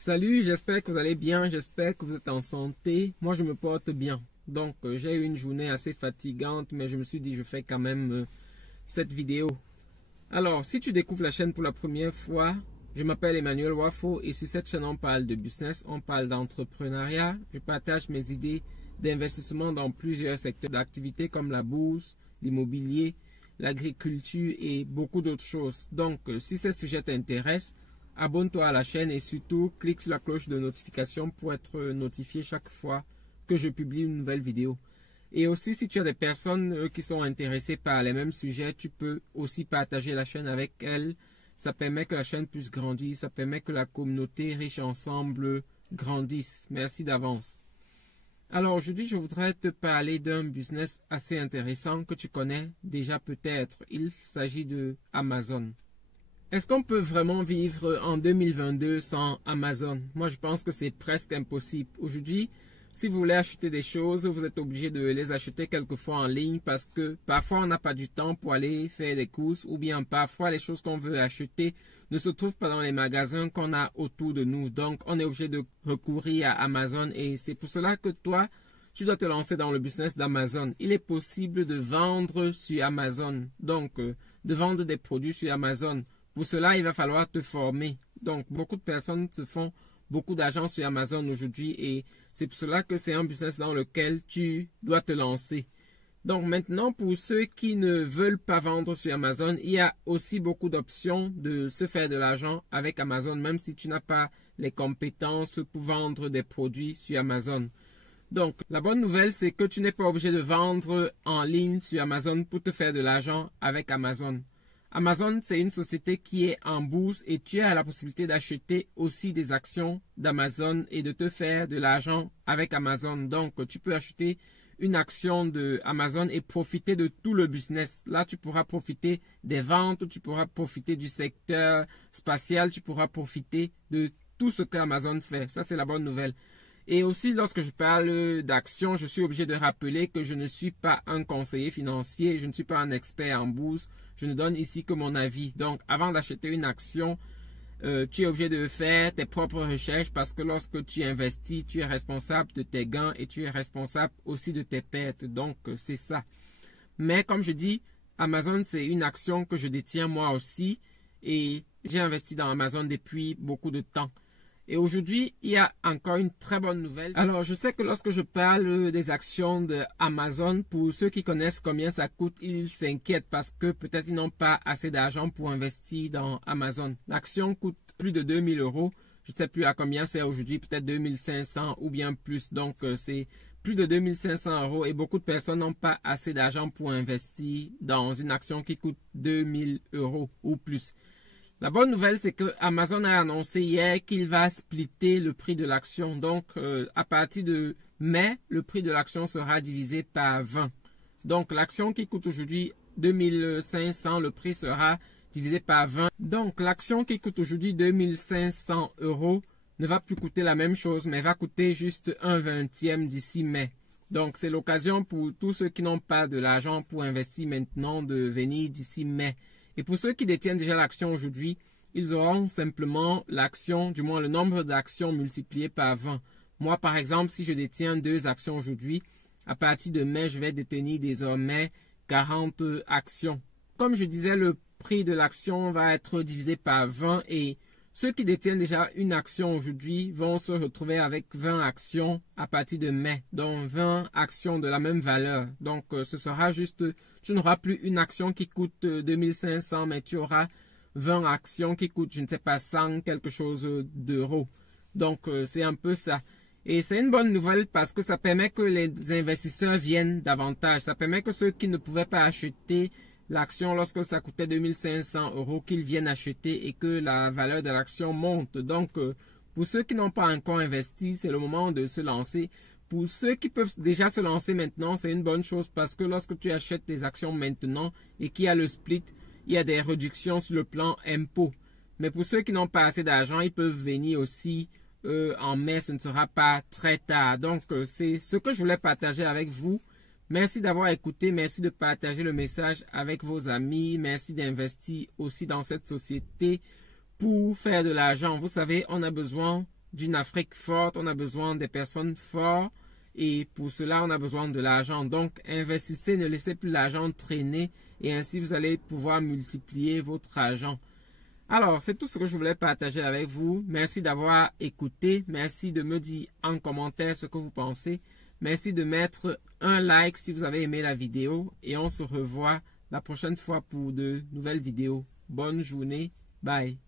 Salut, j'espère que vous allez bien, j'espère que vous êtes en santé. Moi, je me porte bien. Donc, j'ai eu une journée assez fatigante, mais je me suis dit, je fais quand même cette vidéo. Alors, si tu découvres la chaîne pour la première fois, je m'appelle Emmanuel Wafo et sur cette chaîne, on parle de business, on parle d'entrepreneuriat. Je partage mes idées d'investissement dans plusieurs secteurs d'activité comme la bourse, l'immobilier, l'agriculture et beaucoup d'autres choses. Donc, si ces sujets t'intéressent, abonne-toi à la chaîne et surtout clique sur la cloche de notification pour être notifié chaque fois que je publie une nouvelle vidéo. Et aussi, si tu as des personnes qui sont intéressées par les mêmes sujets, tu peux aussi partager la chaîne avec elles. Ça permet que la chaîne puisse grandir, ça permet que la communauté riche ensemble grandisse. Merci d'avance. Alors aujourd'hui, je voudrais te parler d'un business assez intéressant que tu connais déjà peut-être. Il s'agit de Amazon. Est-ce qu'on peut vraiment vivre en 2022 sans Amazon? Moi, je pense que c'est presque impossible. Aujourd'hui, si vous voulez acheter des choses, vous êtes obligé de les acheter quelquefois en ligne parce que parfois on n'a pas du temps pour aller faire des courses ou bien parfois les choses qu'on veut acheter ne se trouvent pas dans les magasins qu'on a autour de nous. Donc, on est obligé de recourir à Amazon et c'est pour cela que toi, tu dois te lancer dans le business d'Amazon. Il est possible de vendre sur Amazon, donc de vendre des produits sur Amazon. Pour cela, il va falloir te former. Donc, beaucoup de personnes se font beaucoup d'argent sur Amazon aujourd'hui et c'est pour cela que c'est un business dans lequel tu dois te lancer. Donc, maintenant, pour ceux qui ne veulent pas vendre sur Amazon, il y a aussi beaucoup d'options de se faire de l'argent avec Amazon, même si tu n'as pas les compétences pour vendre des produits sur Amazon. Donc, la bonne nouvelle, c'est que tu n'es pas obligé de vendre en ligne sur Amazon pour te faire de l'argent avec Amazon. Amazon, c'est une société qui est en bourse et tu as la possibilité d'acheter aussi des actions d'Amazon et de te faire de l'argent avec Amazon. Donc, tu peux acheter une action de Amazon et profiter de tout le business. Là, tu pourras profiter des ventes, tu pourras profiter du secteur spatial, tu pourras profiter de tout ce qu'Amazon fait. Ça, c'est la bonne nouvelle. Et aussi, lorsque je parle d'actions, je suis obligé de rappeler que je ne suis pas un conseiller financier, je ne suis pas un expert en bourse, je ne donne ici que mon avis. Donc, avant d'acheter une action, tu es obligé de faire tes propres recherches parce que lorsque tu investis, tu es responsable de tes gains et tu es responsable aussi de tes pertes. Donc, c'est ça. Mais comme je dis, Amazon, c'est une action que je détiens moi aussi et j'ai investi dans Amazon depuis beaucoup de temps. Et aujourd'hui, il y a encore une très bonne nouvelle. Alors, je sais que lorsque je parle des actions d'Amazon, pour ceux qui connaissent combien ça coûte, ils s'inquiètent parce que peut-être ils n'ont pas assez d'argent pour investir dans Amazon. L'action coûte plus de 2000 euros. Je ne sais plus à combien c'est aujourd'hui, peut-être 2500 ou bien plus. Donc, c'est plus de 2500 euros et beaucoup de personnes n'ont pas assez d'argent pour investir dans une action qui coûte 2000 euros ou plus. La bonne nouvelle, c'est que Amazon a annoncé hier qu'il va splitter le prix de l'action. Donc, à partir de mai, le prix de l'action sera divisé par 20. Donc, l'action qui coûte aujourd'hui 2500, le prix sera divisé par 20. Donc, l'action qui coûte aujourd'hui 2500 euros ne va plus coûter la même chose, mais va coûter juste 1/20 d'ici mai. Donc, c'est l'occasion pour tous ceux qui n'ont pas de l'argent pour investir maintenant de venir d'ici mai. Et pour ceux qui détiennent déjà l'action aujourd'hui, ils auront simplement l'action, du moins le nombre d'actions multiplié par 20. Moi, par exemple, si je détiens 2 actions aujourd'hui, à partir de mai, je vais détenir désormais 40 actions. Comme je disais, le prix de l'action va être divisé par 20 et ceux qui détiennent déjà une action aujourd'hui vont se retrouver avec 20 actions à partir de mai, donc 20 actions de la même valeur. Donc, ce sera juste, tu n'auras plus une action qui coûte 2500, mais tu auras 20 actions qui coûtent, je ne sais pas, 100 quelque chose d'euros. Donc, c'est un peu ça. Et c'est une bonne nouvelle parce que ça permet que les investisseurs viennent davantage. Ça permet que ceux qui ne pouvaient pas acheter l'action lorsque ça coûtait 2500 euros qu'ils viennent acheter et que la valeur de l'action monte. Donc, pour ceux qui n'ont pas encore investi, c'est le moment de se lancer. Pour ceux qui peuvent déjà se lancer maintenant, c'est une bonne chose parce que lorsque tu achètes des actions maintenant et qu'il y a le split, il y a des réductions sur le plan impôt. Mais pour ceux qui n'ont pas assez d'argent, ils peuvent venir aussi en mai, ce ne sera pas très tard. Donc, c'est ce que je voulais partager avec vous. Merci d'avoir écouté, merci de partager le message avec vos amis, merci d'investir aussi dans cette société pour faire de l'argent. Vous savez, on a besoin d'une Afrique forte, on a besoin des personnes fortes et pour cela, on a besoin de l'argent. Donc, investissez, ne laissez plus l'argent traîner et ainsi, vous allez pouvoir multiplier votre argent. Alors, c'est tout ce que je voulais partager avec vous. Merci d'avoir écouté. Merci de me dire en commentaire ce que vous pensez. Merci de mettre un like si vous avez aimé la vidéo et on se revoit la prochaine fois pour de nouvelles vidéos. Bonne journée. Bye.